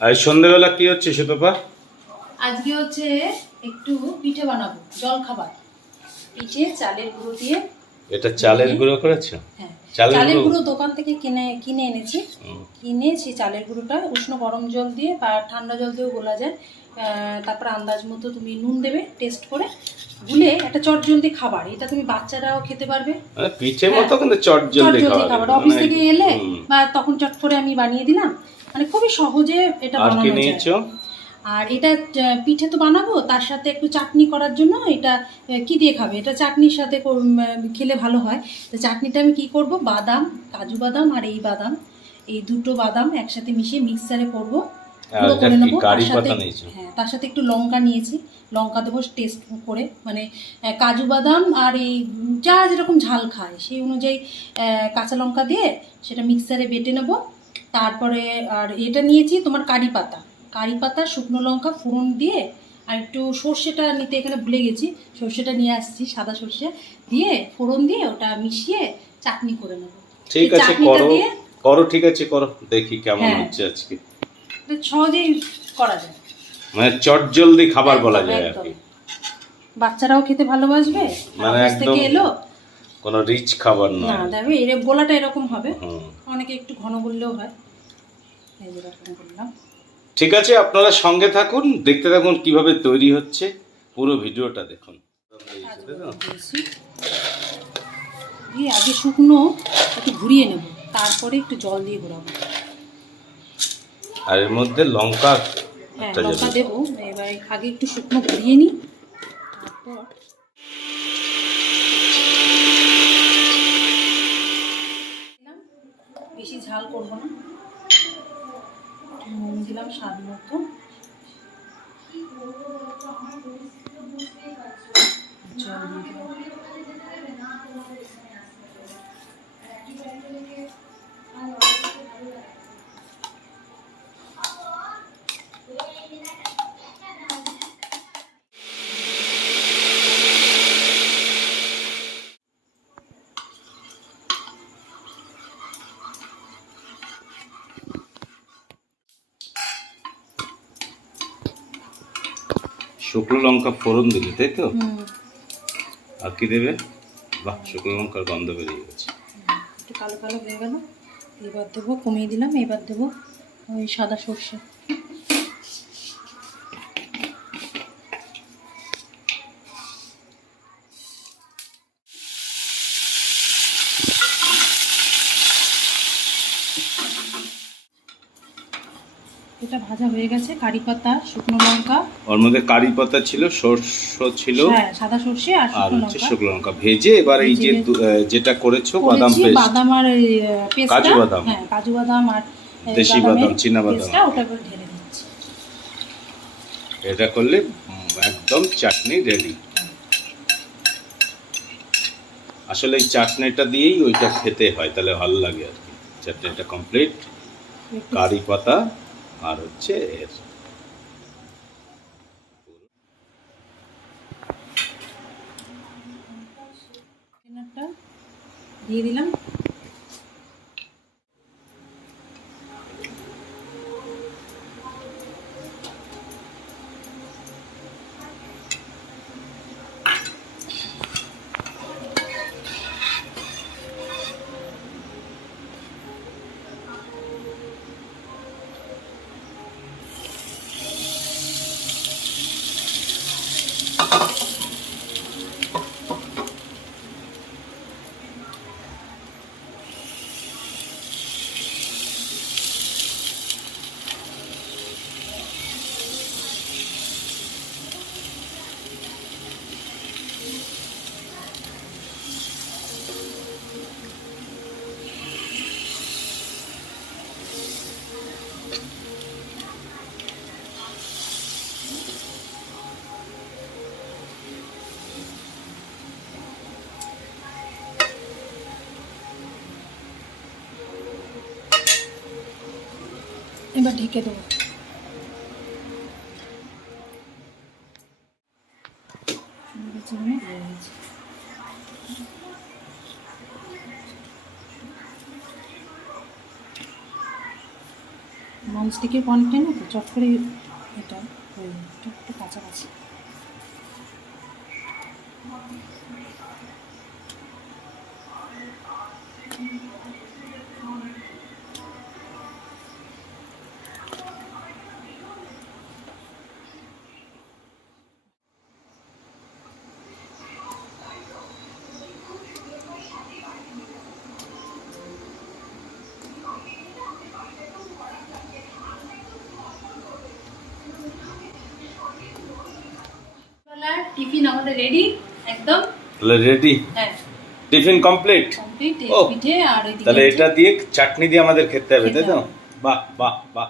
আর সন্ধ্যেবেলা কি হচ্ছে সুতপা আজকে হচ্ছে একটু পিঠে বানাবো জল খাবার। পিঠে চালের গুঁড়ো দিয়ে এটা চালের গুঁড়ো করেছ? হ্যাঁ চালের গুঁড়ো? দোকান থেকে কিনে কিনে এনেছি। কিনে সেই চালের গুঁড়োটা উষ্ণ গরম জল দিয়ে বা ঠান্ডা জল দিয়েও গোলা যায়। তারপর আন্দাজ মতো তুমি নুন দেবে টেস্ট করে। গুলে একটা চটজলদি খাবার এটা তুমি বাচ্চারাও খেতে পারবে। মানে পিঠে মতো কিন্তু চট জলদি চটজলদি খাবার। অফিস মানে- থেকে এলে বা তখন চট করে আমি বানিয়ে দিলাম মানে খুবই সহজে এটা বানানো যায়। নিয়েছো? আর এটা পিঠে তো বানাবো তার সাথে একটু চাটনি করার জন্য এটা কি দিয়ে খাবে? এটা চাটনির সাথে খেলে ভালো হয়। তো চাটনিটা আমি কি করব? বাদাম কাজু বাদাম আর এই বাদাম এই দুটো বাদাম একসাথে মিশিয়ে মিক্সারে করব। আর গুঁড়ো এটা করে নেব। তার সাথে হ্যাঁ তার সাথে একটু লঙ্কা নিয়েছি। লঙ্কা দেবো টেস্ট করে। মানে কাজু বাদাম আর এই যা যেরকম ঝাল খায় সেই অনুযায়ী কাঁচা লঙ্কা দিয়ে সেটা মিক্সারে বেটে নেব। তারপরে আর এটা নিয়েছি তোমার কারি পাতা। কারি পাতা শুকনো লঙ্কা ফোড়ন দিয়ে আর একটু সর্ষেটা নিতে এখানে ভুলে গেছি। সর্ষেটা নিয়ে আসছি সাদা সর্ষে দিয়ে ফোড়ন দিয়ে ওটা মিশিয়ে চাটনি করে নেব। ঠিক আছে করো। করো ঠিক আছে করো। দেখি কেমন হ্যাঁ। হচ্ছে আজকে। এটা সহজেই করা যায়। মানে চট জলদি খাবার বলা যায় আর। কি। বাচ্চারাও খেতে ভালোবাসবে মানে একদম। এলো কোনো রিচ খাবার না দেখবে এর গোলাটা এরকম হবে। অনেকে একটু ঘন করলেও হয়। এই করলাম ঠিক আছে আপনারা সঙ্গে থাকুন দেখতে থাকুন কীভাবে তৈরি হচ্ছে। পুরো ভিডিওটা দেখুন। দিয়ে আগে শুকনো একটু ঘুরিয়ে নেব। তারপরে একটু জল দিয়ে ঘোরাবো। আর এর মধ্যে লঙ্কা হ্যাঁ লঙ্কা দেবো। এবার আগে একটু শুকনো ঘুরিয়ে নিই। তারপর দিলাম। বেশি ঝাল করব না নুন স্বাদ মতো। জল দিয়ে শুকনো লঙ্কা ফোড়ন দিলে তাই তো? আর কি দেবে? বাহ শুকনো লঙ্কার গন্ধ বেরিয়ে গেছে। একটু কালো কালো হয়ে গেল এবার দেবো কমিয়ে দিলাম এবার দেবো ওই সাদা সর্ষে। এটা ভাজা হয়ে গেছে কারি পাতা শুকনো লঙ্কা। ওর মধ্যে কারি পাতা ছিল সর্ষ ছিল হ্যাঁ সাদা সর্ষে আর আর শুকনো হচ্ছে লঙ্কা। শুকনো লঙ্কা। ভেজে এবার এই যে যেটা করেছ বাদাম পেস্ট। বাদাম আর কাজু বাদাম। হ্যাঁ কাজু বাদাম আর দেশি বাদাম, চীনা বাদাম। ওটা করে ঢেলে দিচ্ছি। এটা করলে একদম চাটনি রেডি আসলে এই চাটনিটা দিয়েই ওইটা খেতে হয় তাহলে ভালো লাগে আর কি। চাটনিটা কমপ্লিট কারি পাতা আর হচ্ছে এর। দিয়ে দিলাম। এবার ঢেকে দেবো। ননস্টিকের কন্টেনার তো চট করে এটা হয়ে। একটু কাছাকাছি টিফিন আমাদের রেডি একদম? তাহলে রেডি হ্যাঁ। টিফিন কমপ্লিট কমপ্লিট পিঠে আর তাহলে এটা দিয়ে চাটনি দিয়ে আমাদের খেতে হবে তাই তো। বাহ বাহ বাহ।